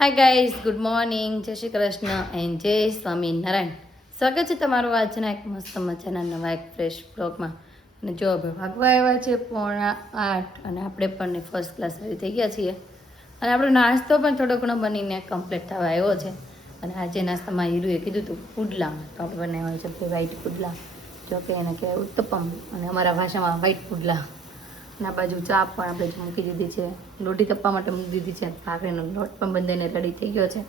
Hi guys, good morning, જય Shri Krishna and જય સ્વામિનારાયણ. સ્વાગત છે તમારું આજના એક મસ્ત મજાના નવા એક ફ્રેશ બ્લોગમાં. અને જો હવે વાગવા આવ્યા છે 7:45 અને આપણે પણ ફર્સ્ટ ક્લાસ રેડી થઈ ગયા છીએ. અને આપણો નાસ્તો પણ થોડો ઘણો બનીને કમ્પ્લીટ થવા આવ્યો છે. અને આજે નાસ્તામાં હીરુએ કીધું હતું પુડલા, તો આપણે બનાવ્યા છે વ્હાઈટ પુડલા, જો કે એને કહેવાય ઉત્તપમ અને અમારા ભાષામાં વ્હાઈટ પુડલા. અને આ બાજુ ચા પણ આપણે મૂકી દીધી છે, લોટી તપવા માટે મૂકી દીધી છે, ભાખરીનો લોટ પણ બંધાઈને રેડી થઈ ગયો છે.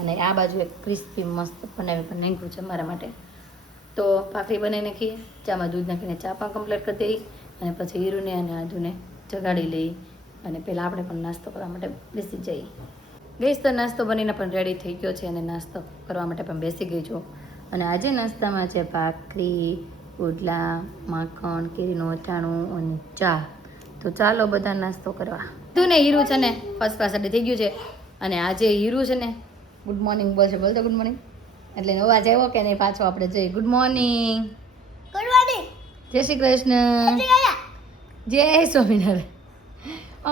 અને આ બાજુ એક ક્રિસ્પી મસ્ત બનાવી પણ નાખ્યું છે મારા માટે. તો ભાખરી બનાવી નાખીએ, ચામાં દૂધ નાખીને ચા પણ કમ્પ્લીટ કરી દઈએ અને પછી હીરુને અને આદુને જગાડી લઈએ અને પહેલાં આપણે પણ નાસ્તો કરવા માટે બેસી જઈએ. ગેસ તો નાસ્તો બનીને પણ રેડી થઈ ગયો છે અને નાસ્તો કરવા માટે પણ બેસી ગઈ છું. અને આજે નાસ્તામાં છે ભાખરી, પુડલા, માખણ, કેરીનું અથાણું અને ચા. તો ચાલો બધા નાસ્તો કરવા. તું ને હીરુ છે ને ફર્સ્ટ ક્લાસ રેડી થઈ ગયું છે. અને આજે હીરુ છે ને ગુડ મોર્નિંગ બોલશે, બોલતો ગુડ મોર્નિંગ એટલે અવાજ આવ્યો કે નહીં પાછો આપણે જઈએ. ગુડ મોર્નિંગ, ગુડ મોર્નિંગ, જય શ્રી કૃષ્ણ, જય સ્વામિનારાયણ.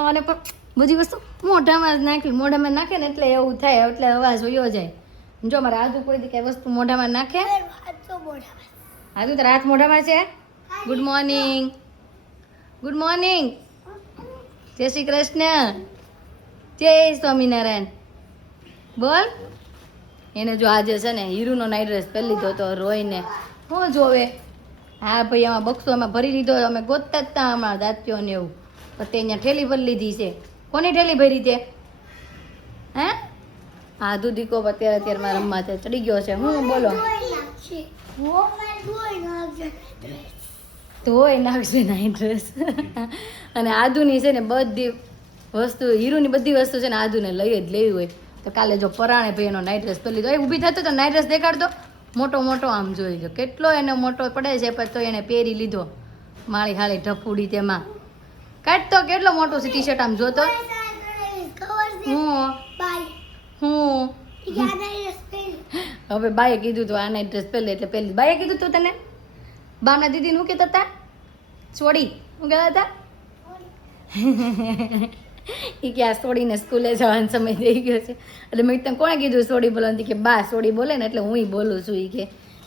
અને પણ બધી વસ્તુ મોઢામાં મોઢામાં નાખે ને એટલે એવું થાય, એટલે અવાજ વયો જાય. જો મારે આદુ કોઈ દી કઈ વસ્તુ મોઢામાં નાખે, આદુ તારા હાથ મોઢામાં છે. ગુડ મોર્નિંગ, ગુડ મોર્નિંગ, જય શ્રી કૃષ્ણ, જય સ્વામિનારાયણ બોલ. એને જો આજે છે ને હીરુનો નાઇટ ડ્રેસ પહેરી લીધો તો રોઈને હું જોવે. હા ભાઈ આમાં બક્સો એમાં ભરી લીધો, અમે ગોતતા જ તા અમારા દાંતીઓ ને એવું, પણ તે અહીંયા ઠેલી ભરી લીધી છે. કોની ઠેલી ભરી છે? હે હા દૂધીકો અત્યારે મારા રમવા ચડી ગયો છે. હું બોલો ધોઈ નાખશે નાઇટ ડ્રેસ. અને આદુની છે ને બધી વસ્તુ, હીરુની બધી વસ્તુ છે ને આદુને લઈ જ લેવી હોય. તો કાલે જો પરાણે ભાઈ એનો નાઇટ ડ્રેસ પહેરી લીધો, એ ઊભી થતો તો નાઇટ ડ્રેસ દેખાડતો મોટો મોટો, આમ જોઈ લો કેટલો એને મોટો પડે છે, પણ તો એને પહેરી લીધો માળી હાળી ઢફુડી તેમાં. કાઢતો કેટલો મોટો છે ટી શર્ટ, આમ જોતો હું હવે બાએ કીધું તો આ નાઇટ ડ્રેસ પહેરી એટલે પહેરી. બાએ કીધું તું તને? બાના દીદીને શું કહેતા હતા? છોડી શું કહેતા હતા? એ કે આ સોડીને સ્કૂલે જવાનો સમય થઈ ગયો છે. એટલે મેં તને કોણે કીધું સોડી બોલવાની? કે બા સોડી બોલે ને એટલે હું બોલું છું. એ કે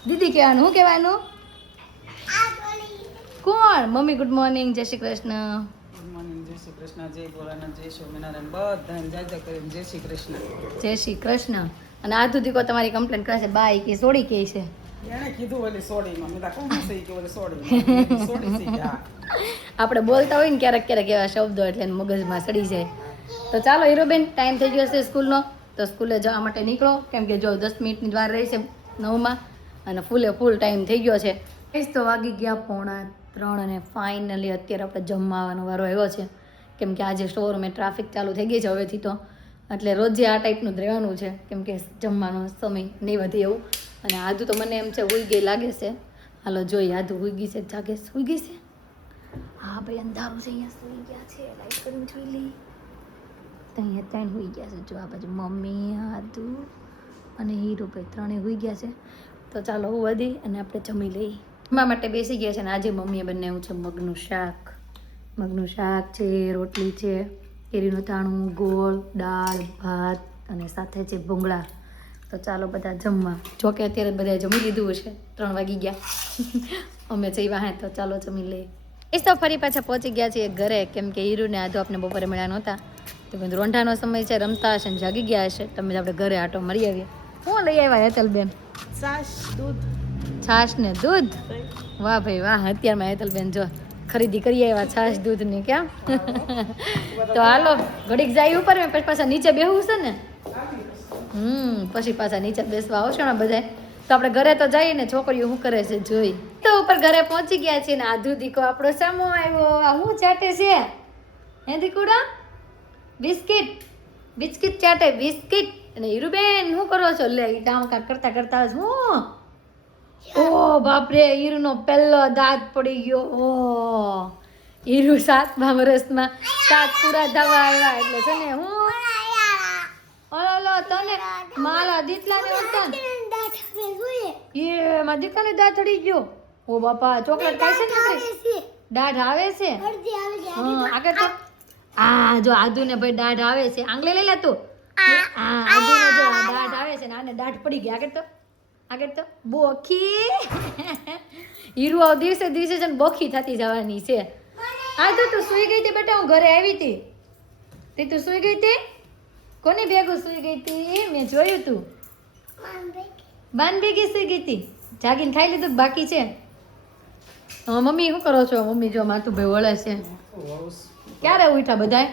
દીદી કહેવાનું, શું કહેવાનું? કોણ? મમ્મી ગુડ મોર્નિંગ, જય શ્રી કૃષ્ણ. ગુડ મોર્નિંગ, જય શ્રી કૃષ્ણ, જય ભોળાનાથ, જય સ્વામિનારાયણ, બધાને જય જય કરીને જય શ્રી કૃષ્ણ. જય શ્રી કૃષ્ણ. અને આ દીકો તમારી કમ્પ્લેન કરે છે, બા એ કે સોડી કહે છે. એને કીધું ઓલી સોડીમાં, મેં કોણ સહી કે ઓલી સોડીમાં, સોડી સહી કે હા. આપણે બોલતા હોય ને ક્યારેક ક્યારેક એવા શબ્દો એટલે એને મગજમાં સડી જાય. તો ચાલો હીરોબેન, ટાઈમ થઈ ગયો છે સ્કૂલનો, તો સ્કૂલે જવા માટે નીકળો. કેમ કે જો 10 મિનિટની વાર રહી છે 9માં અને ફૂલ ટાઈમ થઈ ગયો છે. તો વાગી ગયા 2:45 અને ફાઇનલી અત્યારે આપણે જમવાનો વારો આવ્યો છે. કેમ કે આજે સ્ટોરમાં ટ્રાફિક ચાલુ થઈ ગઈ છે હવેથી, તો એટલે રોજે આ ટાઈપનું જ રહેવાનું છે. કેમ કે જમવાનો સમય નહીં વધે એવું. અને આદુ તો મને એમ છે હુઈ ગઈ લાગે છે. હાલો જોઈએ, આદુ હુઈ ગઈ છે, જાગે હુઈ ગઈ છે. હા ભાઈ અંધારું છે, અહીંયા સુઈ ગયા છે, લાઈટ કરીને જોઈ લઈ. અહીંયા ત્રણ હુઈ ગયા છે, જો આ બાજુ મમ્મી, આદુ અને હીરુભાઈ ત્રણે હુઈ ગયા છે. તો ચાલો હું વધી અને આપણે જમી લઈએ. જમવા માટે બેસી ગયા છે. અને આજે મમ્મીએ બનાવ્યું છે મગનું શાક. મગનું શાક છે, રોટલી છે, કેરીનું અથાણું, ગોળ, દાળ, ભાત અને સાથે છે ભૂંગળા. તો ચાલો બધા જમવા. જોકે અત્યારે બધા જમી લીધું છે, 3 વાગી ગયા. અમે જઈવા હે તો ચાલો જમી લઈએ. એ તો ફરી પાછા પહોંચી ગયા છીએ ઘરે. કેમ કે હીરુને આદુ આપણે બપોરે મળ્યા નહોતા, તો બધું રોંઢાનો સમય છે, રમતા હશે ને જાગી ગયા હશે. તમે આપણે ઘરે આટો મળી આવીએ. શું લઈ આવ્યા હેતલબેન? છાશ, દૂધ. છાશ ને દૂધ? વાહ ભાઈ વાહ. અત્યારમાં હેતલબેન જો ખરીદી કરી આવ્યા છાશ દૂધની. કેમ? તો હાલો ઘડીક જાય ઉપર, પછી પાછા નીચે બેહવું છે ને. પછી પાછા નીચે બેસવા આવશો ને બધા. તો આપણે ઘરે તો જઈએ ને, છોકરીઓ શું કરે છે જોઈ. તો ઉપર ઘરે પહોંચી ગયા છીએ ને આદુ દીકો આપણો સામો આવ્યો. આ શું ચાટે છે હે દીકુડા? Biscuit ચાટે, biscuit. અને હીરુબેન શું કરો છો? લે ટામ કાક કરતા કરતા શું? ઓ બાપરે, હીરુનો પહેલો દાંત પડી ગયો. ઓ હીરુ 7મા વર્ષમાં 7 પૂરા થવા આવ્યા એટલે છે ને હું ઓલો તને મારા દીકલાને ઓળખાણ એ મારા દીકલાને દાંત ચડી ગયો. ઓ બાપા, ચોકલેટ ખાય છે ને? દાઢ આવે છે. હા આગળ તો આ જો આદુ ને ભાઈ દાઢ આવે છે. આંગળી લઈ લે તું. આ મને દાઢ પડી ગઈ. આગળ તો બોખી હીરુ આવ દિવસે દિવસે છે ને બોખી થતી જવાની છે. આ તો તું સૂઈ ગઈ હતી બેટા, હું ઘરે આવી હતી તે તું સૂઈ ગઈ હતી? કોની ભેગું સૂઈ ગઈ હતી? મેં જોયું તું બાન ભેગી સૂઈ ગઈ હતી. જાગીને ખાઈ લીધું બાકી છે? મમ્મી શું કરો છો? મમ્મી જો માથું ભાઈ વળે છે. ક્યારે ઉઠ્યા બધાય?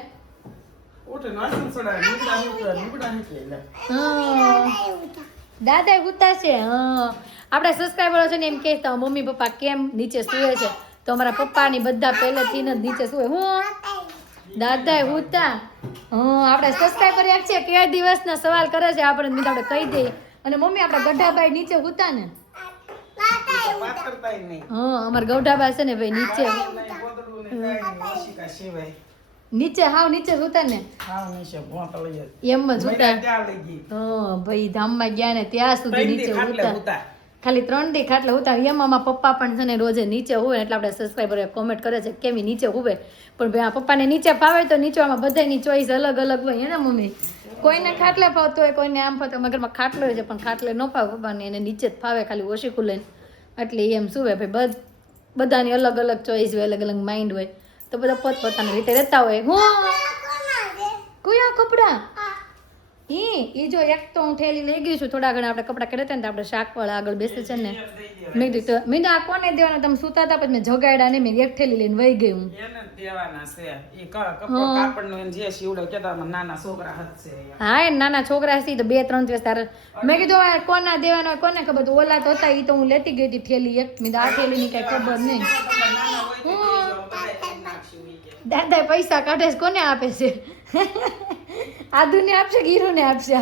દાદા ઉતા છે. આપણા સબસ્ક્રાઈબરો છે ને એમ કહેતા મમ્મી પપ્પા કેમ નીચે સુવે છે, તો અમારા પપ્પાની બધા પહેલેથી જ નીચે સુવે. હું દાદા ઉતા આપણા સબસ્ક્રાઈબર એક છે કે દિવસના સવાલ કરે છે આપણે કહી દઈએ. અને મમ્મી આપણા ગઢાભાઈ નીચે ઉતા ને અમારા ગૌઢાબા છે ને ભાઈ નીચે હાવ નીચે સુતા ને એમ જ સુતા. ભાઈ ધામમાં ગયા ને ત્યાં સુધી નીચે સુતા. ખાલી 3 દી ખાટલે ઉતા. એમાં પપ્પા પણ છે ને રોજે નીચે હોય એટલે આપણે સબસ્ક્રાઈબર કોમેન્ટ કરે છે કેમ નીચે હોય, પણ ભાઈ આ પપ્પાને નીચે ફાવે તો નીચેમાં બધાની ચોઈસ અલગ અલગ હોય ને મમ્મી. કોઈને ખાટલે ફાવતો હોય, કોઈને આમ ફાવતો. અમારા ઘરમાં ખાટલો હોય છે પણ ખાટલે ન ફાવે પપ્પાને, એને નીચે જ ફાવે ખાલી ઓછી ખુલે એટલે એમ શું હોય ભાઈ. બધાની અલગ અલગ ચોઈસ હોય, અલગ અલગ માઇન્ડ હોય, તો બધા પોતપોતાની રીતે રહેતા હોય. કયા કપડા ઈ જો એક તો હું ઠેલી લઈ ગઈ છું. થોડા ઘણા આપણે કપડા કર્યા ને આપણે શાકવાળા આગળ બેસે છે ને મેં કીધું મેં આ કોને દેવાના? તમે સુતા હતા પછી મેં જગાડ્યા ને મેં એક ઠેલી લઈને વહી ગઈ હું. હા એ નાના છોકરા છે તો 2-3 દિવસ તારે મેં કીધું કોના દેવાના હોય કોને ખબર. તો ઓલા તો હતા એ તો હું લેતી ગઈ હતી ઠેલી એક. મેં આ ઠેલી ની કઈ ખબર નહીં. દાદા પૈસા કાઢે છે કોને આપે છે? આદુ ને આપશે કે હીરુ ને આપશે?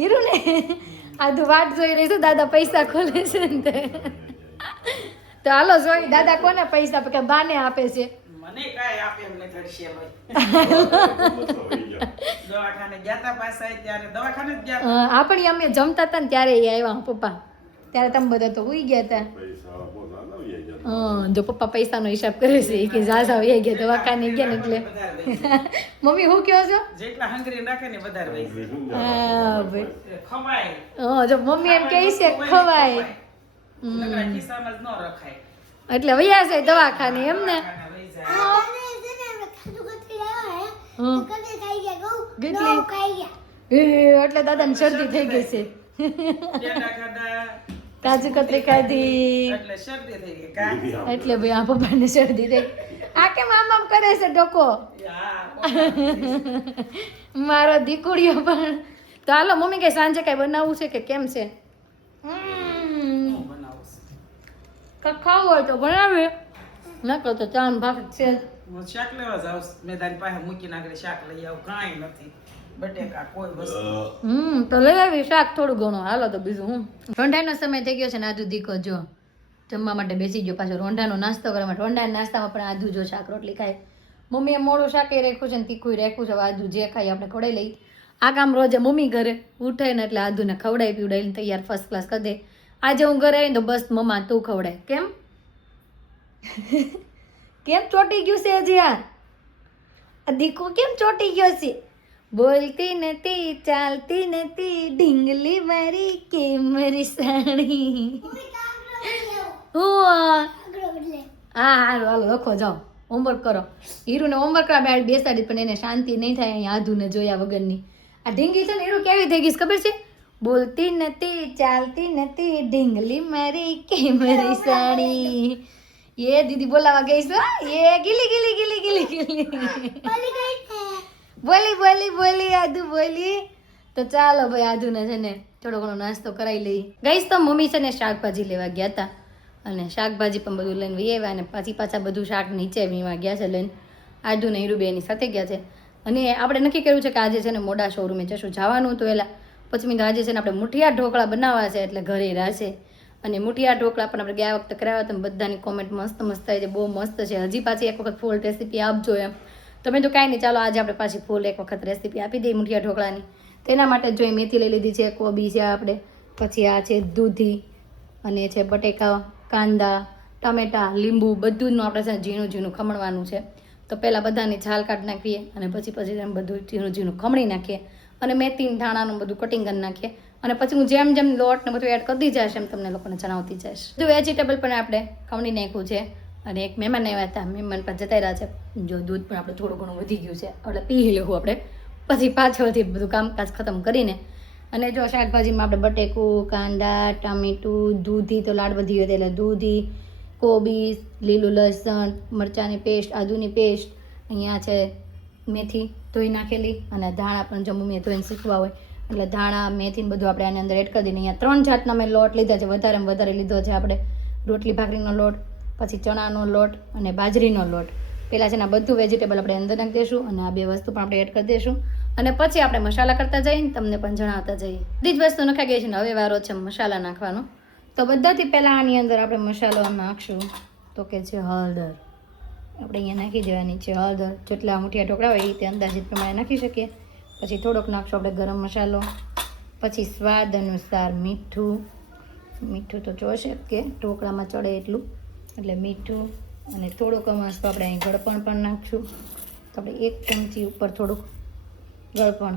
હીરુ ને. આદુ વાટ જોઈ રહી છે દાદા પૈસા ખોલે છે ને તો હાલો જોઈ દાદા કોને પૈસા આપે? કે બાને આપે છે? મને કાઈ આપે એમ ને કરશે ભાઈ. દવાખાને ગયા તા પાછા ત્યારે દવાખાને જ ગયા તા. આપણી અમે જમતા હતા ને ત્યારે એ આવ્યા પપ્પા. ત્યારે તમે બધા તો ઉઈ ગયા હતા. જો પપ્પા પૈસાનો હિસાબ કરે છે કે ઝાઝા વહી ગયા દવાખાને ગયા ને એટલે. મમ્મી હું કહો છો? જેટલા હંગરી નાખે ને વધારે વહી જાય. હા ભાઈ ખવાય. જો મમ્મી એમ કહે છે ખવાય નકરા ખિસ્સામાં જ ન રખાય. એટલે વૈયા છે દવાખાને એમ ને. એટલે દાદા ને શરદી થઈ ગઈ છે. કાજુ કતરી ખાધી એટલે શરદી થઈ ગઈ કા. એટલે ભાઈ આ પપ્પાને શરદી થઈ. આ કેમ આમ આમ કરે છે ડોકો? મારો દીકુડીઓ પણ. તો હાલો મમ્મી કઈ સાંજે કઈ બનાવવું છે કે કેમ છે? ખાવું હોય તો બનાવે, ન કહો તો ચાન ભાગ છે. હું શાક લેવા જાઉં મેદાની પાસે મૂકીને આગળ શાક લઈ આવું. કાંઈ નથી બટેકા કોઈ વસ્તુ. તો લઈ આવી શાક થોડું ઘણું. હાલો તો બીજું હું. રોંઢાનો સમય થઈ ગયો છે ને આદુ દીકો જો જમવા માટે બેસી ગયો પાછો રોંઢાનો નાસ્તો કરવા માટે. રોંઢાના નાસ્તામાં પણ આદુ જો શાક રોટલી ખાય. મમ્મીએ મોડું શાકે રાખ્યું છે ને તીખું રાખ્યું છે. આદુ જે ખાય આપણે ખવડાવી લઈ. આ કામ રોજે મમ્મી ઘરે ઉઠે ને એટલે આદુને ખવડાવી પીવડાવીને તૈયાર ફર્સ્ટ ક્લાસ કરી દે. આજે હું ઘરે આવીને તો બસ મમ્મા તું ખવડાય. કેમ કેમ ચોટી ગયું છે હજી? આ દીકો કેમ ચોટી ગયો છે? બોલતી નથી ચાલતી નથી ઢીંગલી મારી કે મારી સાણી. હા હારું હાલો લખો જાઓ હોમવર્ક કરો. હીરુને હોમવર્ક કરવા બેસાડી પણ એને શાંતિ નહીં થાય અહીંયા આધુને જોયા વગરની. આ ઢીંગી છે ને હીરુ કેવી થઈ ગઈ ખબર છે? બોલતી નથી ચાલતી નથી ઢીંગલી મારી કે મારી સાણી. એ દીદી બોલાવા ગઈ છે. એ ગીલી ગીલી ગીલી ગીલી ગીલી બોલી બોલી બોલી આદુ બોલી. તો ચાલો ભાઈ આદુને છે ને થોડો ઘણો નાસ્તો કરાવી લઈ. ગઈશ તો મમ્મી છે ને શાકભાજી લેવા ગયા હતા અને શાકભાજી પણ બધું લઈને વી આવ્યા અને પછી પાછા બધું શાક નીચે વીવા ગયા છે લઈને. આદુ ને હીરુબે એની સાથે ગયા છે અને આપણે નક્કી કર્યું છે કે આજે છે ને મોડા શોરૂમે જશું. જવાનું તો એલા પછી મેં આજે છે ને આપણે મુઠિયા ઢોકળા બનાવવા છે એટલે ઘરે રહેશે. અને મુઠિયા ઢોકળા પણ આપણે ગયા વખતે કરાવ્યા હતા. બધાની કોમેન્ટ મસ્ત મસ્ત થાય છે, બહુ મસ્ત છે. હજી પાછી એક વખત ફૂલ રેસીપી આપજો એમ. તમે તો કાંઈ નહીં ચાલો આજે આપણે પાછી ફૂલ એક વખત રેસીપી આપી દઈએ મુઠિયા ઢોકળાની. તેના માટે જોઈ મેથી લઈ લીધી છે, કોબી છે આપણે, પછી આ છે દૂધી અને છે બટેકા, કાંદા, ટમેટા, લીંબુ બધુંનું આપણે છે ઝીણું ઝીણું ખમણવાનું છે. તો પહેલાં બધાની છાલ કાઢી નાખીએ અને પછી એમ બધું ઝીણું ઝીણું ખમણી નાખીએ અને મેથી ધાણાનું બધું કટિંગ કરી નાખીએ અને પછી હું જેમ જેમ લોટ ને બધું એડ કરતી જઈશ એમ તમને લોકોને જણાવતી જઈશ. બધું વેજીટેબલ પણ આપણે ખમણી નાખ્યું છે અને એક મહેમાન આવ્યા હતા, મહેમાન પણ જતા રહ્યા છે. જો દૂધ પણ આપણે થોડું ઘણું વધી ગયું છે એટલે પી લેવું આપણે, પછી પાછળથી બધું કામકાજ ખતમ કરીને. અને જો શાકભાજીમાં આપણે બટેકું, કાંદા, ટામેટું, દૂધી, તો લાડ વધી ગયો એટલે દૂધી, કોબીજ, લીલું લસણ, મરચાંની પેસ્ટ, આદુની પેસ્ટ, અહીંયા છે મેથી ધોઈ નાખેલી અને ધાણા પણ જો મમ્મીએ ધોઈને શીખવા હોય એટલે ધાણા મેથી બધું આપણે આની અંદર એડ કરી દઈને. અહીંયા 3 જાતના મેં લોટ લીધા છે, વધારેમાં વધારે લીધો છે આપણે રોટલી ભાખરીનો લોટ, પછી ચણાનો લોટ અને બાજરીનો લોટ. પહેલાં છે ને બધું વેજીટેબલ આપણે અંદર નાખી દઈશું અને આ 2 વસ્તુ પણ આપણે એડ કરી દઈશું અને પછી આપણે મસાલા કરતા જઈએ, તમને પણ જણાવતા જઈએ. બધી જ વસ્તુ નખાઈ ગઈ છે ને હવે વારો છે મસાલા નાખવાનો. તો બધાથી પહેલાં આની અંદર આપણે મસાલો નાખશું તો કે છે હળદર. આપણે અહીંયા નાખી દેવાની છે હળદર, જેટલા મુઠિયા ઢોકળા હોય એ રીતે અંદાજિત પ્રમાણે નાખી શકીએ. પછી થોડોક નાખશું આપણે ગરમ મસાલો, પછી સ્વાદ અનુસાર મીઠું. મીઠું તો જોશે કે ઢોકળામાં ચડે એટલું, એટલે મીઠું. અને થોડુંક મસ્ત આપણે અહીં ગળપણ પણ નાખશું, તો આપણે 1 ચમચી ઉપર થોડુંક ગળપણ.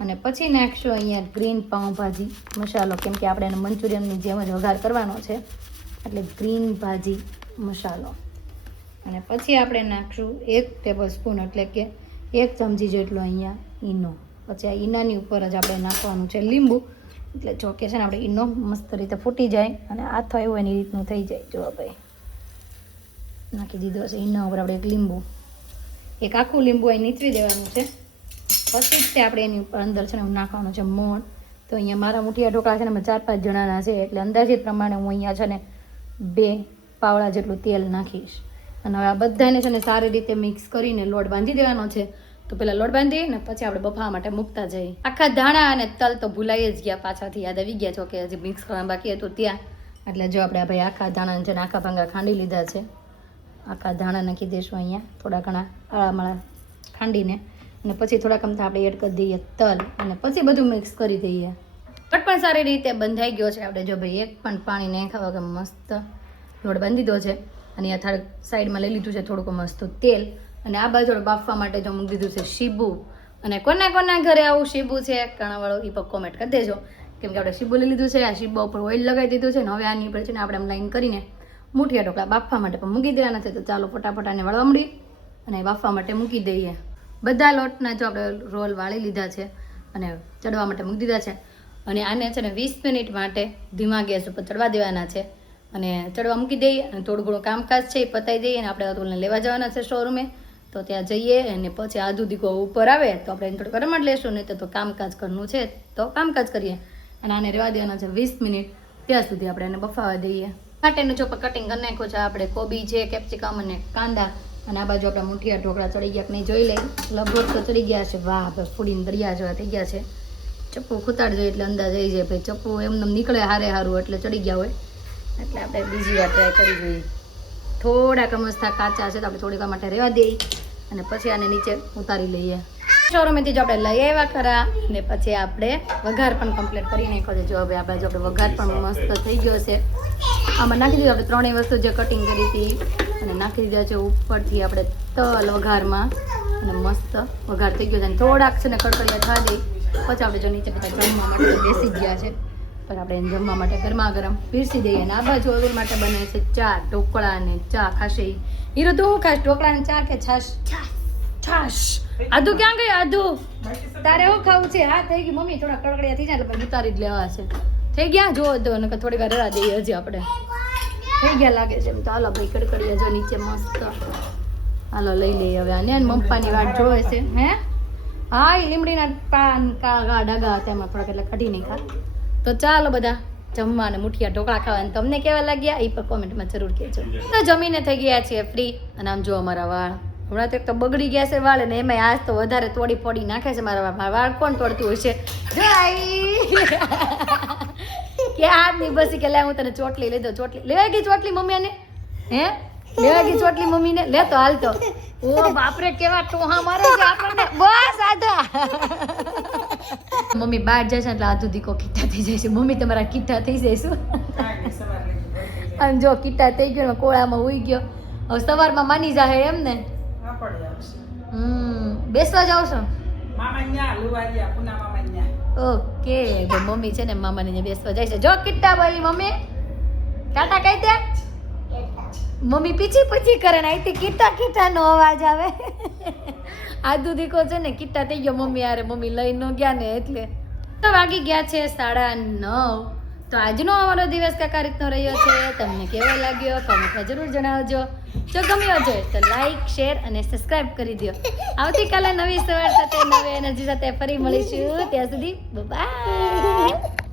અને પછી નાખશું અહીંયા ગ્રીન પાઉંભાજી મસાલો, કેમ કે આપણે એને મંચુરિયનની જેમ જ વઘાર કરવાનો છે એટલે ગ્રીન ભાજી મસાલો. અને પછી આપણે નાખશું 1 ટેબલ સ્પૂન એટલે કે 1 ચમચી જેટલો અહીંયા ઈનો. પછી આ ઈનાની ઉપર જ આપણે નાખવાનું છે લીંબુ, એટલે જો કે છે ને આપણે ઈનો મસ્ત રીતે ફૂટી જાય અને આથો આવ્યો એની રીતનું થઈ જાય. જો ભાઈ નાખી દીધો છે ઈના ઉપર આપણે 1 લીંબુ, 1 આખું લીંબુ અહીં નીચવી દેવાનું છે. પછી જ તે આપણે એની ઉપર અંદર છે ને નાખવાનું છે મોણ. તો અહીંયા મારા મુઠિયા ઢોકળા છે ને 4-5 જણાના છે એટલે અંદાજિત પ્રમાણે હું અહીંયા છે ને 2 પાવડા જેટલું તેલ નાખીશ. અને હવે આ બધાને છે ને સારી રીતે મિક્સ કરીને લોટ બાંધી દેવાનો છે. તો પહેલાં લોટ બાંધી ને પછી આપણે બફાવા માટે મૂકતા જઈએ. આખા ધાણા અને તલ તો ભૂલાઈ જ ગયા, પાછાથી યાદ આવી ગયા છો કે હજી મિક્સ કરવા બાકી હતું ત્યાં. એટલે જો આપણે ભાઈ આખા ધાણા છે ને આખા ભાંગા ખાંડી લીધા છે. આખા ધાણા નાખી દઈશું અહીંયા થોડા ઘણા આળામાળા ખાંડીને, અને પછી થોડાક અમથા આપણે એડ કરી દઈએ તલ અને પછી બધું મિક્સ કરી દઈએ. લોટ પણ સારી રીતે બંધાઈ ગયો છે. આપણે જો ભાઈ 1 પણ પાણી નહીં ખાવા કે મસ્ત લોટ બાંધી દીધો છે. અને અહીંયા થોડુંક સાઈડમાં લઈ લીધું છે થોડુંક મસ્ત તેલ, અને આ બાજુ બાફવા માટે જો મૂકી દીધું છે શીબુ. અને કોના ઘરે આવું શીબુ છે કાણાવાળો એ પણ કોમેન્ટ કરી દેજો, કેમ કે આપણે શીબુ લઈ લીધું છે. આ શીબા ઉપર ઓઇલ લગાવી દીધું છે ને હવે આની ઉપર છે ને આપણે આમ લાઈન કરીને મુઠિયા ઢોકળા બાફવા માટે પણ મૂકી દેવાના છે. તો ચાલો ફટાફટ આને વળવા મળી અને બાફવા માટે મૂકી દઈએ. બધા લોટના જો આપણે રોલ વાળી લીધા છે અને ચડવા માટે મૂકી દીધા છે. અને આને છે ને 20 મિનિટ માટે ધીમા ગેસ ઉપર ચડવા દેવાના છે. અને ચડવા મૂકી દઈએ અને થોડું ઘણું કામકાજ છે એ પતાવી દઈએ. અને આપણે અતુલને લેવા જવાના છે શોરૂમે, તો ત્યાં જઈએ અને પછી આધુ દીકો ઉપર આવે તો આપણે એને થોડું ગરમ જ લેશું, નહીં તો કામકાજ કરવું છે તો કામકાજ કરીએ. અને આને રહેવા દેવાના છે 20 મિનિટ, ત્યાં સુધી આપણે એને બફાવા દઈએ. માટેનું જો કટિંગ કરી નાખ્યું છે આપણે કોબી છે, કેપ્સિકમ અને કાંદા. અને આ બાજુ આપણા મુઠિયા ઢોકળા ચડી ગયા કે નહીં જોઈ લઈ. લગભગ તો ચડી ગયા છે. વાહ બસ ફૂડીને દરિયા જેવા થઈ ગયા છે. ચપ્પુ ખૂતાડ જોઈએ એટલે અંદાજ આવી જાય ભાઈ, ચપ્પુ એમને નીકળે હારે હારું એટલે ચડી ગયા હોય. એટલે આપણે બીજી વાર ટ્રાય કરી જોઈએ. થોડાક મસ્તા કાચા છે તો આપણે થોડીક માટે રહેવા દઈએ અને પછી આને નીચે ઉતારી લઈએ. શોરૂમેથી જો આપણે લઈ આવ્યા ખરા ને પછી આપણે વઘાર પણ કમ્પ્લીટ કરી નાખ્યો છે. જો હવે આ બાજુ આપણે વઘાર પણ મસ્ત થઈ ગયો છે. આમાં નાખી દીધું આપણે 3 વસ્તુ જે કટિંગ કરી હતી અને નાખી દીધા છે ઉપરથી આપણે તલ વઘારમાં અને મસ્ત વઘાર થઈ ગયો છે. અને થોડાક છે ને કડકડિયા થવા દઈ પછી આપણે જો નીચે બધા જમવા માટે બેસી ગયા છે, પણ આપણે એને જમવા માટે ગરમા ગરમ પીરસી દઈએ. અને આ બાજુ અતુલ માટે બને છે ચા, ઢોકળા અને ચા ખાશે. હીરો તું શું ખાશ, ઢોકળા ને ચા કે છાશ? છાશ. આધુ ક્યાં ગઈ? આધુ તારે શું ખાવું છે? હા થઈ ગયું મમ્મી, થોડા કડકડિયા થઈ જાય એટલે ઉતારી જ લેવા છે. થઈ ગયા જો દો નકર થોડી વાર રહેવા દઈએ. હજી આપણે થઈ ગયા લાગે છે. તો હાલો ભાઈ કડકડિયા જો નીચે મસ્ત હાલો લઈ લઈએ હવે આને. મમ્પાની વાટ જોવે છે. હે હા એ લીમડીના પાન કાગા ડગા તેમાં થોડાક એટલે કાઢી નહીં ખા. તો ચાલો બધા જમવા અને મુઠિયા ઢોકળા ખાવા. તમને કેવા લાગ્યા એ પણ કોમેન્ટમાં જરૂર કહેજો. તો જમીને થઈ ગયા છીએ ફ્રી. અને આમ જો અમારા વાળ હમણાં તો એક તો બગડી ગયા છે વાળ, અને એમાં આજ તો વધારે તોડી ફોડી નાખે છે મારા વાળ. મારા વાળ કોણ તોડતું હોય છે? કે હાથ ની બસી કે લે હું તને ચોટલી લીધો. ચોટલી લેવા ગઈ ચોટલી મમ્મી ને? હે લેવા ગઈ ચોટલી મમ્મી ને? લે તો હાલ તો. ઓ બાપરે કેવા ટોહા મારે છે આપણને. બસ આધા મમ્મી બહાર જાય છે એટલે આધુ દીકો કીટા થઈ જાય છે. મમ્મી તમારા કીટા થઈ જાય શું? અને જો કીટા થઈ ગયો કોળામાં ઉઈ ગયો. હવે સવારમાં માની જાય એમ ને? પડે આવશે. બેસવા જાવ છો? મામા ન્યા લુવારિયા પુના મામા ઓકે તો મમ્મી છે ને મામાને અહીંયા બેસવા જાય છે જો કિટ્ટા ભાઈ મમ્મી ટાટા કહી દે મમ્મી પીછી પીછી કરે ને અહીંથી કિટ્ટા કિટ્ટાનો અવાજ આવે આદુ દીકો છે ને કિટ્ટા થઈ ગયો મમ્મી યારે મમ્મી લઈ ન ગયા ને એટલે તો વાગી ગયા છે 9:30 તો આજનો અમારો દિવસ કાકા રીતનો રહ્યો છે તમને કેવો લાગ્યો કમેન્ટમાં જરૂર જણાવજો જો ગમ્યો છે તો લાઈક શેર અને સબસ્ક્રાઇબ કરી દો આવતીકાલે નવી સવાર સાથે નવી એનર્જી સાથે ફરી મળીશું ત્યાં સુધી બાય